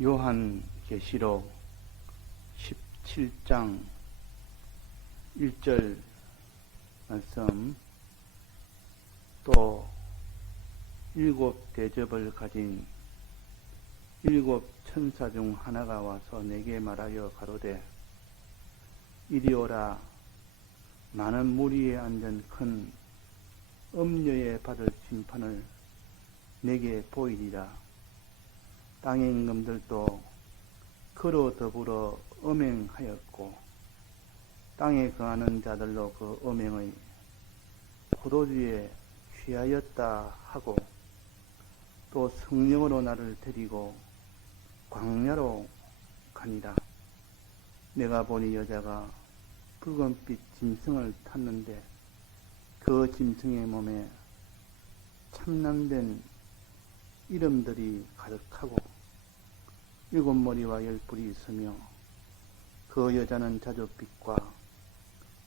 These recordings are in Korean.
요한계시록 17장 1절 말씀, 또 일곱 대접을 가진 일곱 천사 중 하나가 와서 내게 말하여 가로되, 이리 오라. 많은 무리에 앉은 큰 음녀에 받을 심판을 내게 보이리라. 땅의 임금들도 그로 더불어 음행하였고 땅에 거하는 자들로 그 음행의 포도주에 취하였다 하고, 또 성령으로 나를 데리고 광야로 가니라. 내가 보니 여자가 붉은빛 짐승을 탔는데 그 짐승의 몸에 참남된 이름들이 가득하고 일곱 머리와 열 뿔이 있으며, 그 여자는 자줏빛과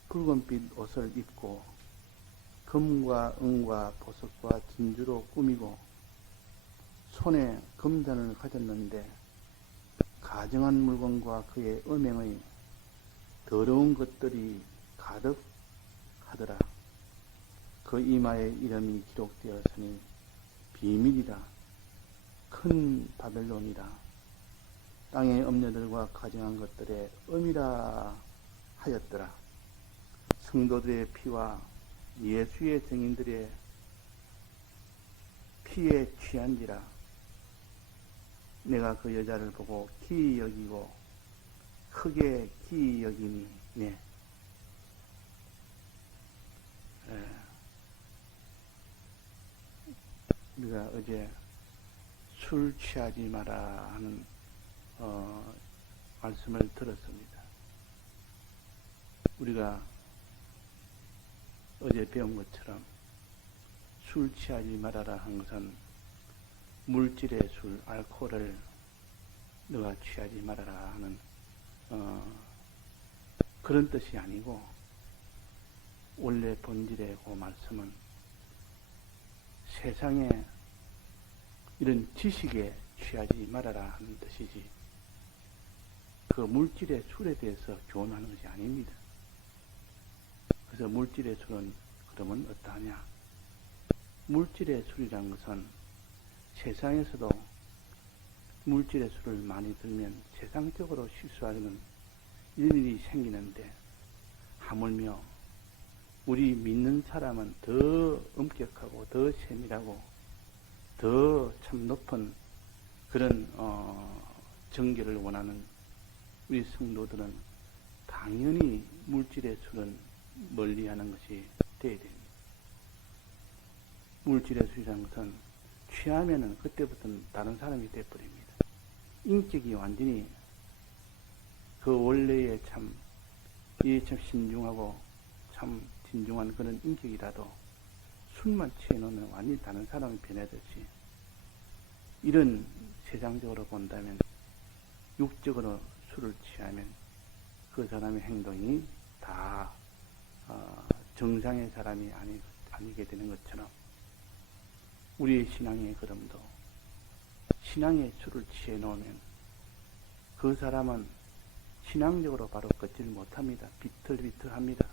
붉은빛 옷을 입고 금과 은과 보석과 진주로 꾸미고 손에 금잔을 가졌는데, 가증한 물건과 그의 음행의 더러운 것들이 가득하더라. 그 이마에 이름이 기록되었으니 비밀이라, 큰 바벨론이라, 땅의 음녀들과 가증한 것들의 음이라 하였더라. 성도들의 피와 예수의 증인들의 피에 취한지라. 내가 그 여자를 보고 기이 여기고 크게 기이 여기니, 우리가 어제 술 취하지 마라 하는 말씀을 들었습니다. 우리가 어제 배운 것처럼 술 취하지 말아라 한 것은 물질의 술, 알코올을 너가 취하지 말아라 하는 그런 뜻이 아니고, 원래 본질의 그 말씀은 세상에 이런 지식에 취하지 말아라 하는 뜻이지, 그 물질의 술에 대해서 교훈하는 것이 아닙니다. 그래서 물질의 술은 그러면 어떠하냐? 물질의 술이란 것은 세상에서도 물질의 술을 많이 들면 세상적으로 실수하는 이런 일이 생기는데, 하물며 우리 믿는 사람은 더 엄격하고 더 세밀하고 더 참 높은 그런 정결을 원하는 우리 성도들은 당연히 물질의 술은 멀리하는 것이 되어야 됩니다. 물질의 술이라는 것은 취하면은 그때부터는 다른 사람이 되어버립니다. 인격이 완전히 그 원래의 참 신중하고 참 진중한 그런 인격이라도 술만 취해놓으면 완전히 다른 사람이 변해듯이, 이런 세상적으로 본다면 육적으로 술을 취하면 그 사람의 행동이 다 정상의 사람이 아니게 되는 것처럼, 우리의 신앙의 걸음도 신앙의 술을 취해 놓으면 그 사람은 신앙적으로 바로 걷질 못합니다. 비틀비틀합니다.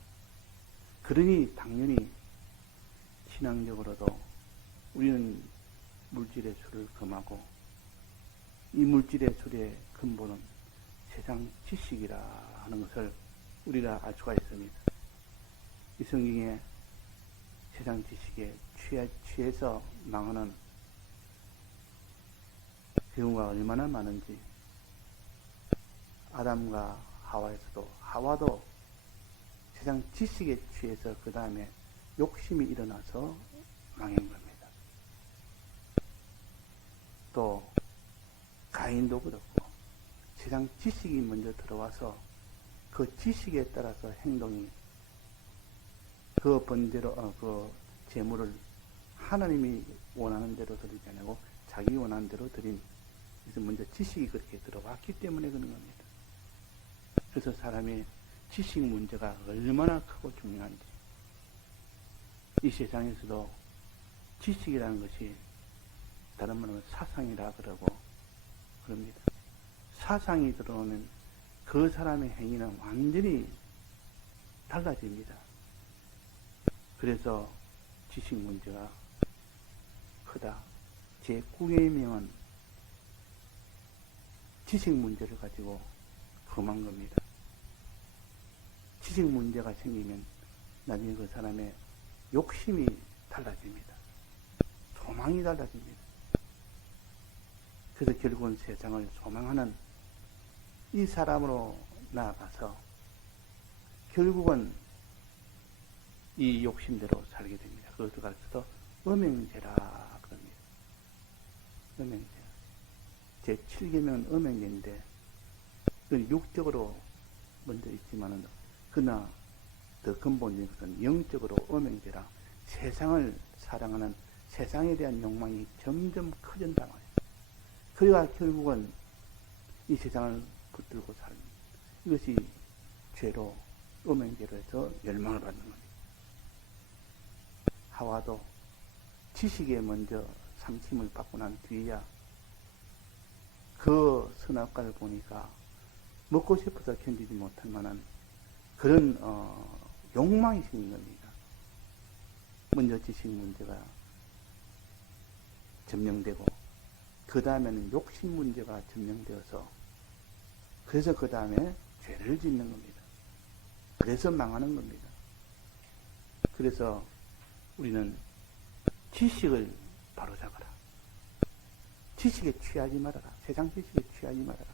그러니 당연히 신앙적으로도 우리는 물질의 술을 금하고, 이 물질의 술의 근본은 세상 지식이라 하는 것을 우리가 알 수가 있습니다. 이 성경에 세상 지식에 취해서 망하는 경우가 얼마나 많은지, 아담과 하와도 세상 지식에 취해서 그 다음에 욕심이 일어나서 망한 겁니다. 또 가인도 그렇고, 세상 지식이 먼저 들어와서 그 지식에 따라서 행동이, 그 번대로 그 재물을 하나님이 원하는 대로 드리지 않고 자기 원하는 대로 드린, 그래서 먼저 지식이 그렇게 들어왔기 때문에 그런 겁니다. 그래서 사람의 지식 문제가 얼마나 크고 중요한지, 이 세상에서도 지식이라는 것이 다른 말로 사상이라 그러고 그럽니다. 사상이 들어오면 그 사람의 행위는 완전히 달라집니다. 그래서 지식 문제가 크다. 제9계명은 지식 문제를 가지고 험한 겁니다. 지식 문제가 생기면 나중에 그 사람의 욕심이 달라집니다. 소망이 달라집니다. 그래서 결국은 세상을 소망하는 이 사람으로 나아가서 결국은 이 욕심대로 살게 됩니다. 그것을 가르쳐서 음행죄라 그럽니다. 음행죄. 제7계명은 음행죄인데 그건 육적으로 먼저 있지만은 그러나 더 근본적인 것은 영적으로 음행죄라 세상을 사랑하는 세상에 대한 욕망이 점점 커진단 말이에요. 그래야 결국은 이 세상을 붙들고 사는 이것이 죄로 음행죄로 해서 멸망을 받는 겁니다. 하와도 지식에 먼저 삼심을 받고 난 뒤에야 그 선악과를 보니까 먹고 싶어서 견디지 못할 만한 그런 욕망이 생긴 겁니다. 먼저 지식 문제가 점령되고 그 다음에는 욕심 문제가 점령되어서 그래서 그 다음에 죄를 짓는 겁니다. 그래서 망하는 겁니다. 그래서 우리는 지식을 바로잡아라. 지식에 취하지 말아라. 세상 지식에 취하지 말아라.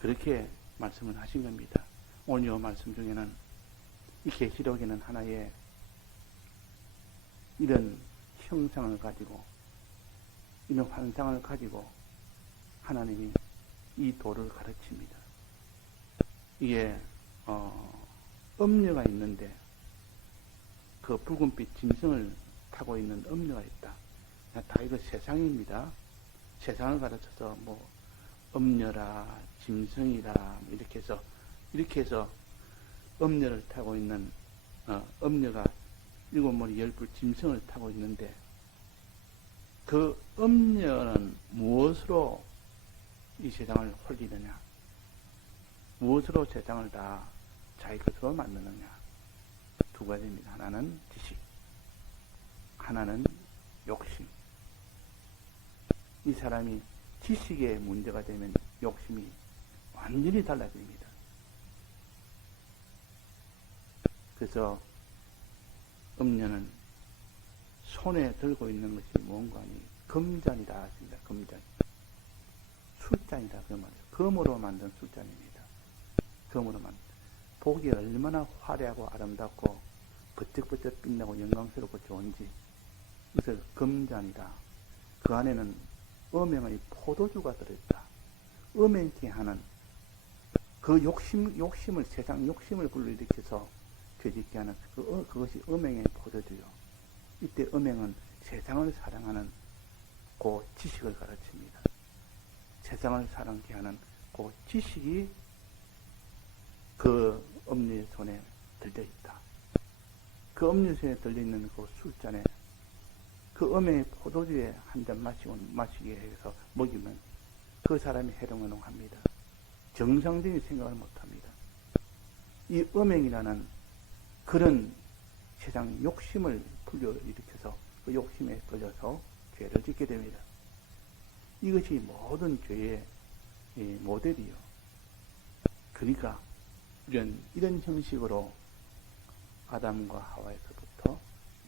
그렇게 말씀을 하신 겁니다. 오늘 이 말씀 중에는 이 계시록에는 하나의 이런 형상을 가지고 이런 환상을 가지고 하나님이 이 도를 가르칩니다. 이게 음녀가 있는데 그 붉은빛 짐승을 타고 있는 음녀가 있다. 다 이거 세상입니다. 세상을 가르쳐서 뭐 음녀라 짐승이라 이렇게 해서 음녀를 타고 있는 음녀가 7머리 10뿔 짐승을 타고 있는데 그 음녀는 무엇으로 이 세상을 홀리느냐? 무엇으로 세상을 다 자기 것으로 만드느냐? 두 가지입니다. 하나는 지식, 하나는 욕심. 이 사람이 지식에 문제가 되면 욕심이 완전히 달라집니다. 그래서 음녀는 손에 들고 있는 것이 뭔가 하니 금잔이다 하십니다. 금잔. 술잔이다 그 말이에요. 금으로 만든 술잔입니다. 금으로 만든. 보기 얼마나 화려하고 아름답고 번쩍번쩍 빛나고 영광스럽고 좋은지 이것을 금잔이다. 그 안에는 음행의 포도주가 들어있다. 음행케 하는 그 욕심을 세상 욕심을 불러일으켜서 죄짓게 하는 그것이 음행의 포도주요. 이때 음행은 세상을 사랑하는 그 지식을 가르칩니다. 세상을 사랑케 하는 그 지식이 그 음료의 손에 들려있다. 그 음료의 손에 들려있는 그 술잔에 그 음행의 포도주에 한 잔 마시게 해서 먹이면 그 사람이 해롱해롱합니다. 정상적인 생각을 못합니다. 이 음행이라는 그런 세상 욕심을 불러일으켜서 그 욕심에 걸려서 죄를 짓게 됩니다. 이것이 모든 죄의 모델이요. 그러니까 이런 형식으로 아담과 하와에서부터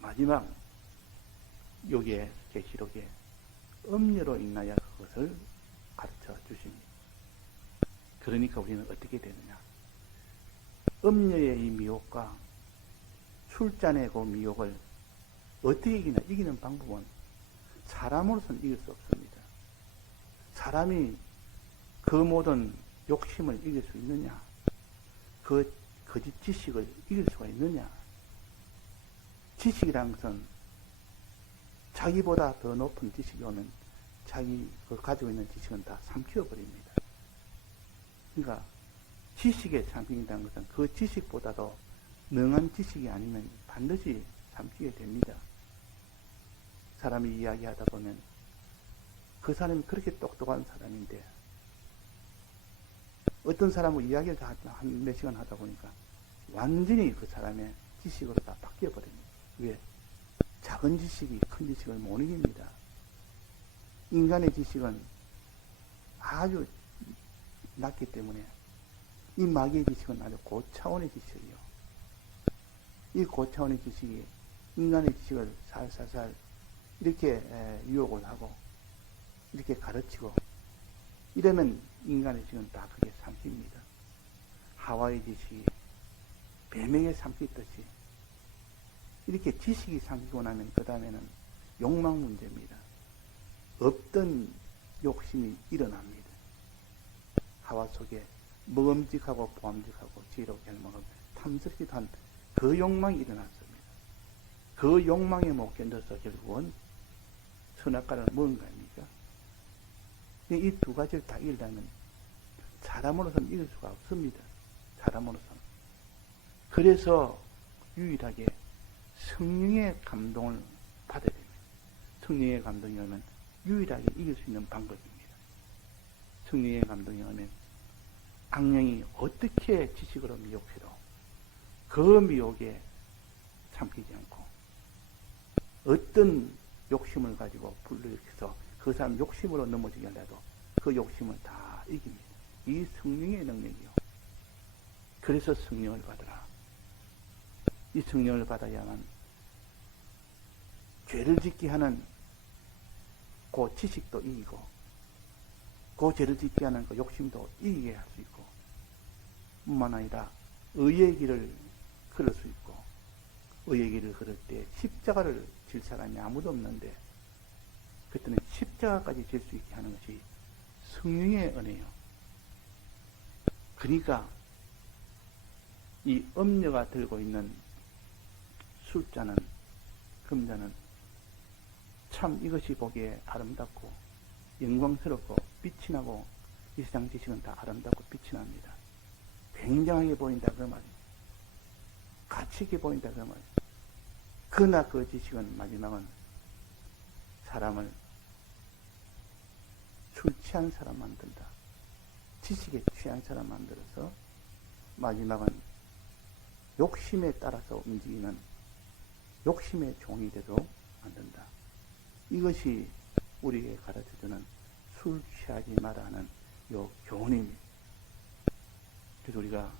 마지막 요게 계시록에 음녀로 인하여 그것을 가르쳐 주십니다. 그러니까 우리는 어떻게 되느냐? 음녀의 이 미혹과 술잔의 그 미혹을 어떻게 이기냐? 이기는 방법은 사람으로서는 이길 수 없습니다. 사람이 그 모든 욕심을 이길 수 있느냐? 그 거짓 지식을 이길 수가 있느냐? 지식이란 것은 자기보다 더 높은 지식이 오면 자기 가지고 있는 지식은 다 삼키워버립니다. 그러니까 지식의 상징이라는 것은 그 지식보다도 능한 지식이 아니면 반드시 삼키게 됩니다. 사람이 이야기하다 보면 그 사람이 그렇게 똑똑한 사람인데 어떤 사람하고 이야기를 한 몇 시간 하다 보니까 완전히 그 사람의 지식으로 다 바뀌어버립니다. 왜? 작은 지식이 큰 지식을 못 이깁니다. 인간의 지식은 아주 낮기 때문에 이 마귀의 지식은 아주 고차원의 지식이요. 이 고차원의 지식이 인간의 지식을 살살살 이렇게 유혹을 하고 이렇게 가르치고 이러면 인간의 지식은 다 그게 삼킵니다. 하와의 지식이 뱀에게 삼키듯이 이렇게 지식이 삼키고 나면 그 다음에는 욕망 문제입니다. 없던 욕심이 일어납니다. 하와 속에 먹음직하고 보암직하고 지혜롭고 결망하고 탐스럽기도 한 그 욕망이 일어났습니다. 그 욕망에 못 견뎌서 결국은 선악과를 먹은 거 아닙니까? 이 두 가지를 다 이기려면 사람으로서는 이길 수가 없습니다. 사람으로서는. 그래서 유일하게 성령의 감동을 받아야 됩니다. 성령의 감동이 오면 유일하게 이길 수 있는 방법입니다. 성령의 감동이 오면 악령이 어떻게 지식으로 미혹해도 그 미혹에 삼키지 않고 어떤 욕심을 가지고 불러일으켜서 그 사람 욕심으로 넘어지게 하려도 그 욕심을 다 이깁니다. 이 성령의 능력이요. 그래서 성령을 받으라. 이 성령을 받아야만 죄를 짓게 하는 그 지식도 이기고 그 죄를 짓게 하는 그 욕심도 이기게 할 수 있고 뿐만 아니라 의의 길을 걸을 수 있고 의의 길을 걸을 때 십자가를 질 사람이 아무도 없는데 그때는 십자가까지 질 수 있게 하는 것이 성령의 은혜요. 그러니까 이 음녀가 들고 있는 술잔은 금잔은 참 이것이 보기에 아름답고 영광스럽고 빛이 나고 이 세상 지식은 다 아름답고 빛이 납니다. 굉장하게 보인다 그 말이에요. 가치 있게 보인다 그 말이에요. 그러나 그 지식은 마지막은 사람을 술 취한 사람 만든다. 지식에 취한 사람 만들어서 마지막은 욕심에 따라서 움직이는 욕심의 종이 되도록 만든다. 이것이 우리에게 가르쳐주는 술 취하지 마라 하는 요 교훈입니다. 그래서 우리가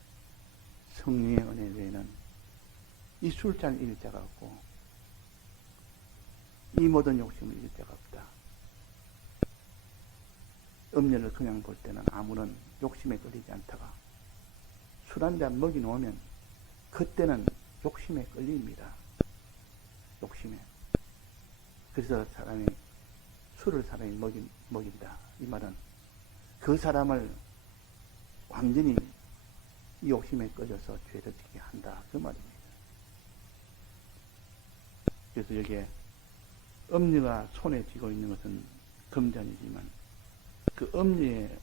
성령의 은혜 외에는 이 술잔을 이길 자가 없고 이 모든 욕심을 이길 자가 없다. 음녀를 그냥 볼 때는 아무런 욕심에 끌리지 않다가 술 한 잔 먹이 놓으면 그때는 욕심에 끌립니다. 욕심에. 그래서 사람이 술을 사람이 먹인다. 이 말은 그 사람을 완전히 이 욕심에 끌려서 죄를 짓게 한다. 그 말입니다. 그래서 여기에 음녀가 손에 쥐고 있는 것은 금잔이지만 그 음녀의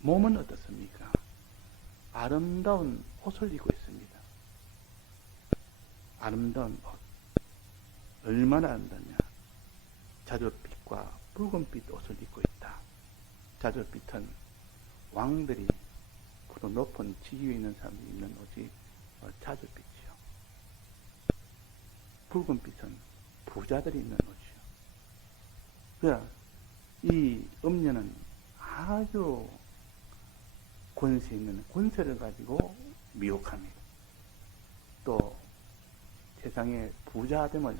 몸은 어떻습니까? 아름다운 옷을 입고 있습니다. 아름다운 옷. 얼마나 아름답냐. 자줏빛과 붉은빛 옷을 입고 있다. 자줏빛은 왕들이 그 높은 지위에 있는 사람들이 입는 옷이 자줏빛이요. 붉은빛은 부자들이 입는 옷이요. 그러나 이 음녀는 아주 권세 있는 권세를 가지고 미혹합니다. 또 세상의 부자됨을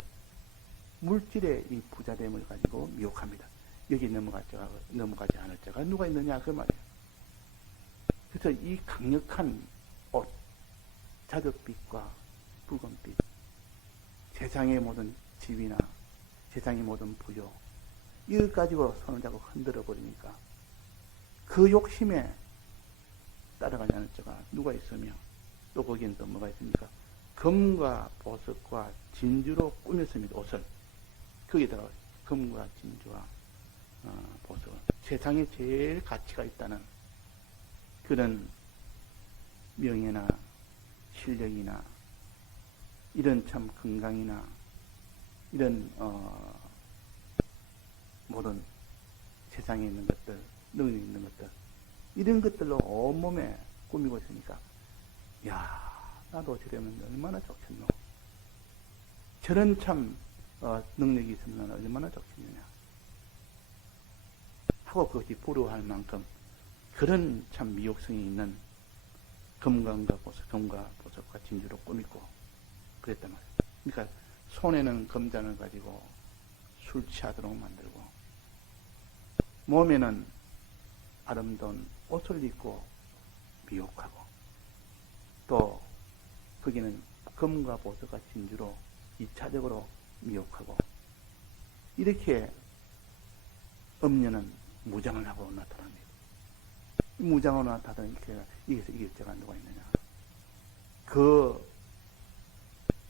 물질의 이 부자됨을 가지고 미혹합니다. 여기 넘어가지 않을 자가 누가 있느냐 그 말이에요. 그래서 이 강력한 옷, 자줏빛과 붉은빛, 세상의 모든 지위나 세상의 모든 부여 이걸 가지고 손을 잡고 흔들어 버리니까 그 욕심에 따라가지 않을 자가 누가 있으며 또 거기엔 또 뭐가 있습니까? 금과 보석과 진주로 꾸몄습니다. 옷을. 거기다가 금과 진주와 보석, 세상에 제일 가치가 있다는 그런 명예나 실력이나 이런 참 건강이나 이런 모든 세상에 있는 것들, 능력 있는 것들 이런 것들로 온몸에 꾸미고 있으니까, 야, 나도 저러면 얼마나 좋겠노. 저런 참 능력이 있으면 얼마나 좋겠느냐 하고 그것이 부러워할 만큼 그런 참 미혹성이 있는 금과 보석과 진주로 꾸미고 그랬단 말이에요. 그러니까 손에는 금잔을 가지고 술 취하도록 만들고, 몸에는 아름다운 옷을 입고 미혹하고, 또 거기는 금과 보석과 진주로 2차적으로 미혹하고, 이렇게 음녀는 무장을 하고 나타납니다. 무장으로 나타나는 이게서 이길 자가 누가 있느냐. 그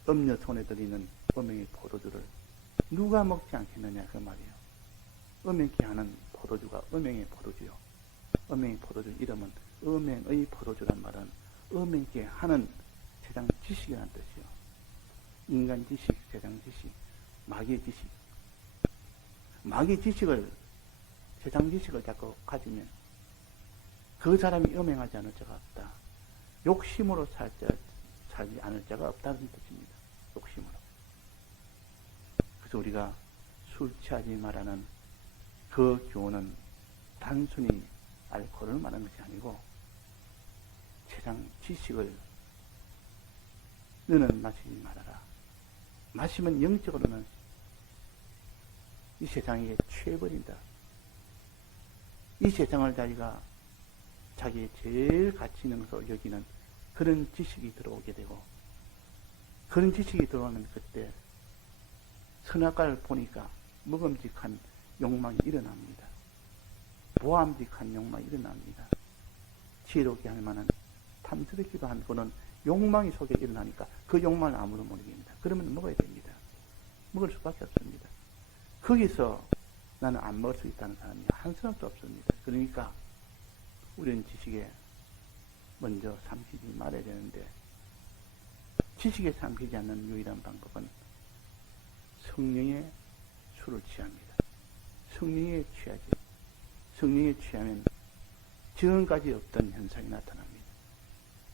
음녀 손에 들이는 음행의 포도주를 누가 먹지 않겠느냐 그 말이에요. 음행케 하는 포도주가 음행의 포도주요. 음행의 포도주 이름은 음행의 포도주란 말은 음행케 하는 세상 지식이라는 뜻이요. 인간 지식, 세상 지식, 마귀의 지식. 마귀의 지식을, 세상 지식을 자꾸 가지면 그 사람이 음행하지 않을 자가 없다. 욕심으로 살지 않을 자가 없다는 뜻입니다. 욕심으로. 그래서 우리가 술 취하지 말라는 그 교훈은 단순히 알코올을 말하는 것이 아니고, 세상 지식을 너는 마시지 말아라. 마시면 영적으로는 이 세상에 취해버린다. 이 세상을 자기의 제일 가치 있는 것으로 여기는 그런 지식이 들어오게 되고, 그런 지식이 들어오면 그때 선악과를 보니까 먹음직한 욕망이 일어납니다. 보암직한 욕망이 일어납니다. 지혜롭게 할 만한 탐스럽기도 한 그런 욕망이 속에 일어나니까 그 욕망을 아무도 모르겠습니다. 그러면 먹어야 됩니다. 먹을 수밖에 없습니다. 거기서 나는 안 먹을 수 있다는 사람이 한 사람도 없습니다. 그러니까 우리는 지식에 먼저 삼키지 말아야 되는데, 지식에 삼키지 않는 유일한 방법은 성령의 술을 취합니다. 성령에 취하지. 성령에 취하면 지금까지 없던 현상이 나타납니다.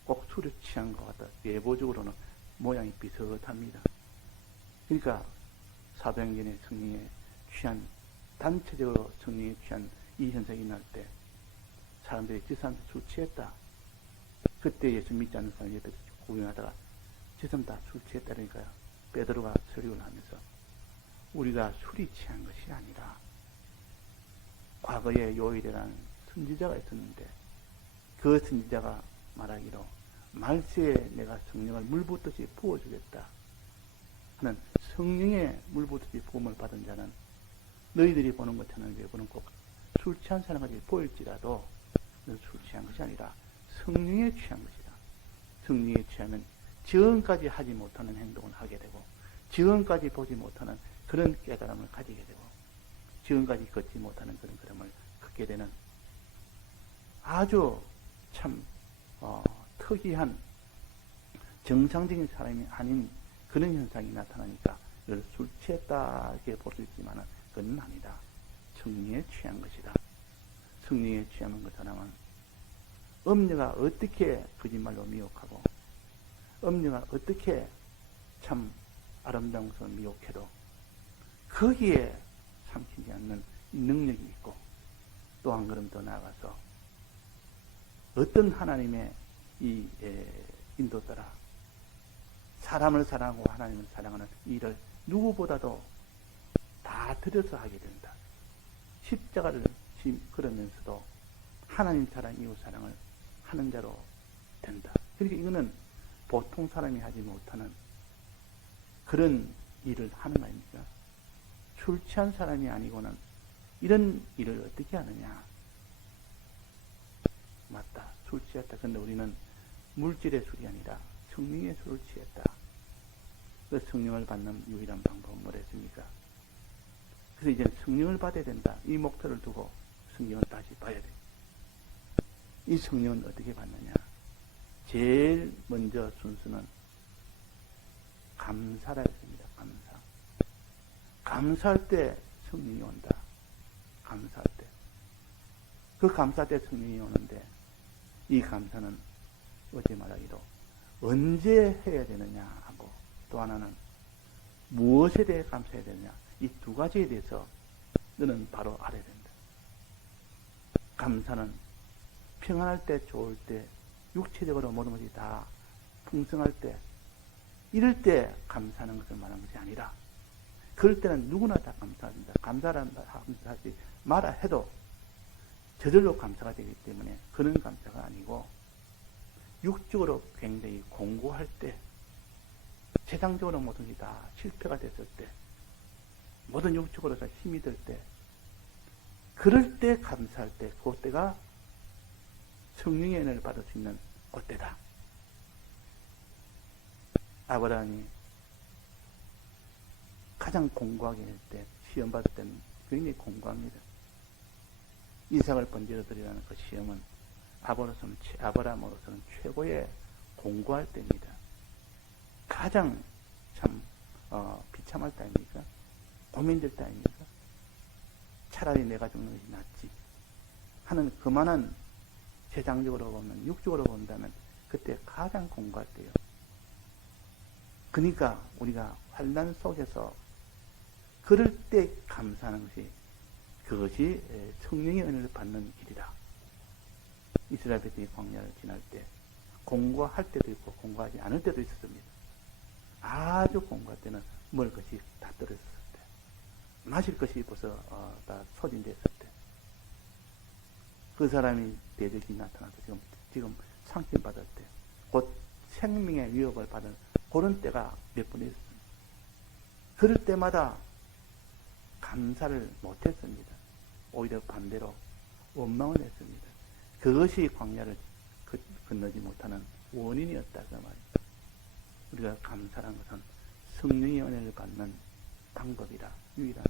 꼭 술에 취한 것 같다. 예보적으로는 모양이 비슷합니다. 그러니까 사도행전에 성령에 취한, 단체적으로 성령에 취한 이 현상이 날 때 사람들이 저 사람들 술 취했다. 그때 예수 믿지 않는 사람이 옆에서 구경하다가 저 사람 다 술 취했다니까요. 베드로가 설교를 하면서 우리가 술이 취한 것이 아니라, 과거에 요일이라는 선지자가 있었는데 그 선지자가 말하기로 말세에 내가 성령을 물붓듯이 부어주겠다 하는, 성령의 물붓듯이 부음을 받은 자는 너희들이 보는 것처럼 외부는 꼭 술 취한 사람까지 보일지라도 술 취한 것이 아니라 성령에 취한 것이다. 성령에 취하면 지금까지 하지 못하는 행동을 하게 되고, 지금까지 보지 못하는 그런 깨달음을 가지게 되고, 지금까지 걷지 못하는 그런 걸음을 걷게 되는 아주 참 특이한 정상적인 사람이 아닌 그런 현상이 나타나니까 이걸 술 취했다 이렇게 볼 수 있지만 그건 아니다. 성령에 취한 것이다. 성령에 취하는 그 사람은 음녀가 어떻게 거짓말로 미혹하고, 음녀가 어떻게 참 아름다운 것을 미혹해도 거기에 삼키지 않는 능력이 있고, 또 한 걸음 더 나아가서 어떤 하나님의 이 인도 따라 사람을 사랑하고 하나님을 사랑하는 일을 누구보다도 다 들여서 하게 된다. 십자가를 걸으면서도 하나님 사랑, 이웃 사랑을 하는 자로 된다. 그러니까 이거는 보통 사람이 하지 못하는 그런 일을 하는 거 아닙니까? 술 취한 사람이 아니고는 이런 일을 어떻게 하느냐. 맞다. 술 취했다. 근데 우리는 물질의 술이 아니라 성령의 술을 취했다. 그 성령을 받는 유일한 방법은 뭐랬습니까? 그래서 이제 성령을 받아야 된다. 이 목표를 두고 성령을 다시 봐야 돼. 이 성령은 어떻게 받느냐? 제일 먼저 순서는 감사라 했습니다. 감사. 감사할 때 성령이 온다. 감사할 때. 그 감사 때 성령이 오는데 이 감사는 어제 말하기로 언제 해야 되느냐 하고 또 하나는 무엇에 대해 감사해야 되느냐 이 두 가지에 대해서 너는 바로 알아야 된다. 감사는 평안할 때 좋을 때 육체적으로 모든 것이 다 풍성할 때 이럴 때 감사하는 것을 말하는 것이 아니라 그럴 때는 누구나 다 감사합니다. 감사하지 마라 해도 저절로 감사가 되기 때문에 그런 감사가 아니고 육적으로 굉장히 공고할 때 세상적으로 모든 게 다 실패가 됐을 때 모든 육적으로 다 힘이 들 때 그럴 때 감사할 때 그때가 성령의 은혜를 받을 수 있는 그때다. 아브라함이 가장 공고하게 할 때 시험 받을 때는 굉장히 공고합니다. 이삭을 번제로 드리라는 그 시험은 아브라함으로서는 최고의 공고할 때입니다. 가장 참 비참할 때 아닙니까? 고민될 때 아닙니까? 차라리 내가 죽는 것이 낫지 하는 그만한 세상적으로 보면 육적으로 본다면 그때 가장 공고할 때요. 그러니까 우리가 환난 속에서 그럴 때 감사하는 것이 그것이 성령의 은혜를 받는 길이다. 이스라엘 백성이 광야를 지날 때 공고할 때도 있고 공고하지 않을 때도 있었습니다. 아주 공고할 때는 먹을 것이 다 떨어졌을 때, 마실 것이 벌써 다 소진됐을 때, 그 사람이 대적이 나타나서 지금 상심받을 때, 곧 생명의 위협을 받은 그런 때가 몇 번 있었습니다. 그럴 때마다 감사를 못했습니다. 오히려 반대로 원망을 했습니다. 그것이 광야를 건너지 못하는 원인이었다 그 말입니다. 우리가 감사란 것은 성령의 은혜를 받는 방법이라, 유일한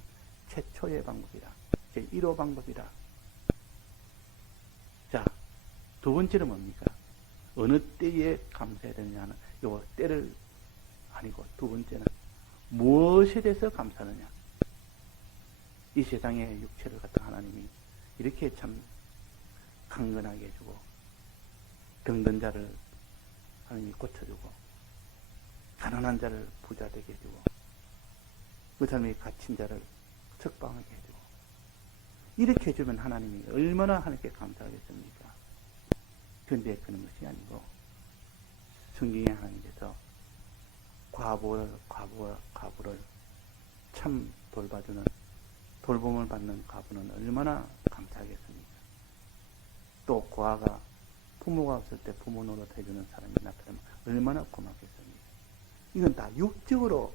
최초의 방법이라, 제1호 방법이라. 자, 두 번째는 뭡니까? 어느 때에 감사해야 되느냐는 요 때를 아니고 두 번째는 무엇에 대해서 감사하느냐. 이 세상의 육체를 갖다 하나님이 이렇게 참 강건하게 해주고 병든 자를 하나님이 고쳐주고 가난한 자를 부자 되게 해주고 그 사람이 갇힌 자를 석방하게 해주고 이렇게 해주면 하나님이 얼마나 하나님께 감사하겠습니까? 그런데 그런 것이 아니고 성경에 하나님께서 과부를 참 돌봐주는 돌봄을 받는 과부는 얼마나 감사하겠습니까? 또 고아가 부모가 없을 때 부모 노릇 해주는 사람이 나타나면 얼마나 고맙겠습니까? 이건 다 육적으로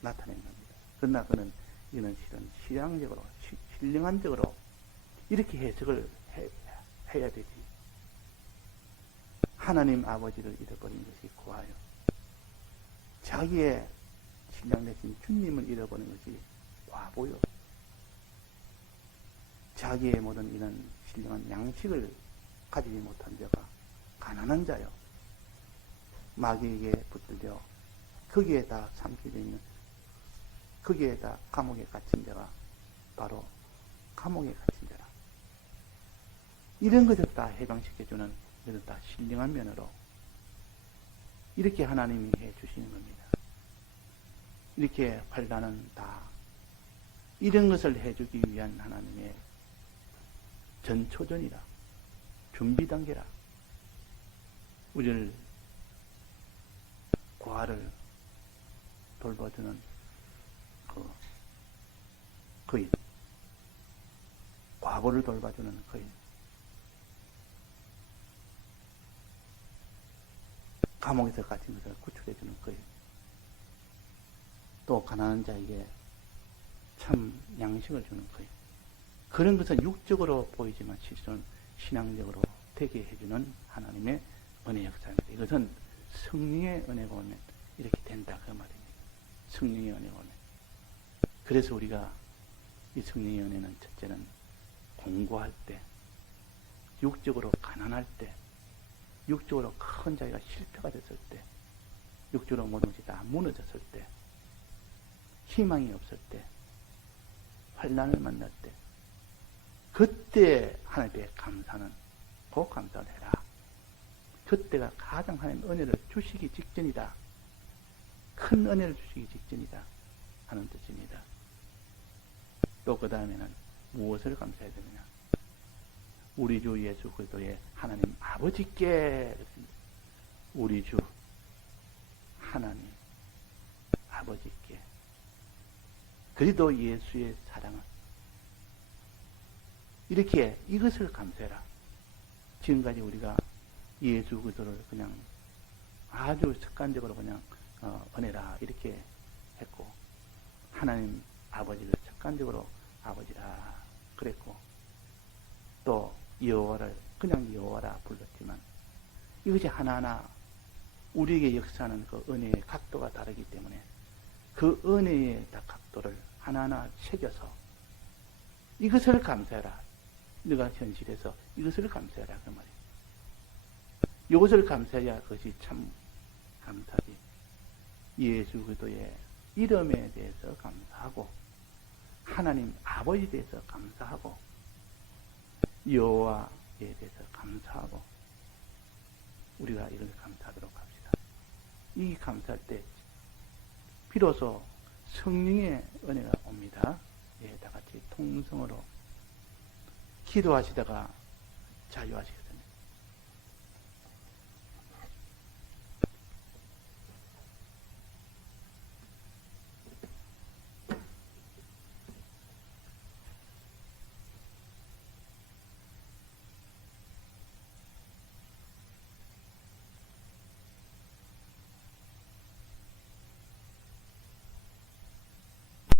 나타낸 겁니다. 그러나 이는 실은 신앙적으로, 신령한적으로 이렇게 해석을 해야 되지. 하나님 아버지를 잃어버린 것이 고아요. 자기의 신랑 대신 주님을 잃어버린 것이 과부요. 자기의 모든 이런 신령한 양식을 가지지 못한 자가 가난한 자요. 마귀에게 붙들려 거기에 다 삼켜져 있는, 거기에 다 감옥에 갇힌 자가 바로 감옥에 갇힌 자라. 이런 것을 다 해방시켜주는, 이런 다 신령한 면으로 이렇게 하나님이 해 주시는 겁니다. 이렇게 환난은 다 이런 것을 해주기 위한 하나님의 전초전이라, 준비 단계라. 우리를 고아를 돌봐주는 거인, 과부를 돌봐주는 거인, 감옥에서 갇힌 것을 구출해주는 거인, 또 가난한 자에게 참 양식을 주는 거인. 그런 것은 육적으로 보이지만 실제로는 신앙적으로 되게 해주는 하나님의 은혜 역사입니다. 이것은 성령의 은혜가 오면 이렇게 된다 그 말입니다. 성령의 은혜가 오면. 그래서 우리가 이 성령의 은혜는 첫째는 공고할 때, 육적으로 가난할 때, 육적으로 큰 자기가 실패가 됐을 때, 육적으로 모든 것이 다 무너졌을 때, 희망이 없을 때, 환난을 만날 때, 그때 하나님께 감사는 꼭 감사를 해라. 그때가 가장 하나님 은혜를 주시기 직전이다. 큰 은혜를 주시기 직전이다 하는 뜻입니다. 또 그 다음에는 무엇을 감사해야 되느냐? 우리 주 예수 그리스도의 하나님 아버지께, 우리 주 하나님 아버지께, 그리스도 예수의 사랑을, 이렇게 이것을 감사해라. 지금까지 우리가 예수 그리스도를 그냥 아주 습관적으로 그냥 은혜라 이렇게 했고, 하나님 아버지를 습관적으로 아버지라 그랬고, 또 여호와를 그냥 여호와라 불렀지만, 이것이 하나하나 우리에게 역사하는 그 은혜의 각도가 다르기 때문에 그 은혜의 각도를 하나하나 새겨서 이것을 감사해라. 네가 현실에서 이것을 감사해라 그 말이에요. 이것을 감사해야 그것이 참 감사지. 예수 그리스도의 이름에 대해서 감사하고, 하나님 아버지에 대해서 감사하고, 여호와에 대해서 감사하고, 우리가 이걸 감사하도록 합시다. 이 감사할 때 비로소 성령의 은혜가 옵니다. 예, 다 같이 통성으로 기도하시다가 자유하시겠습니다.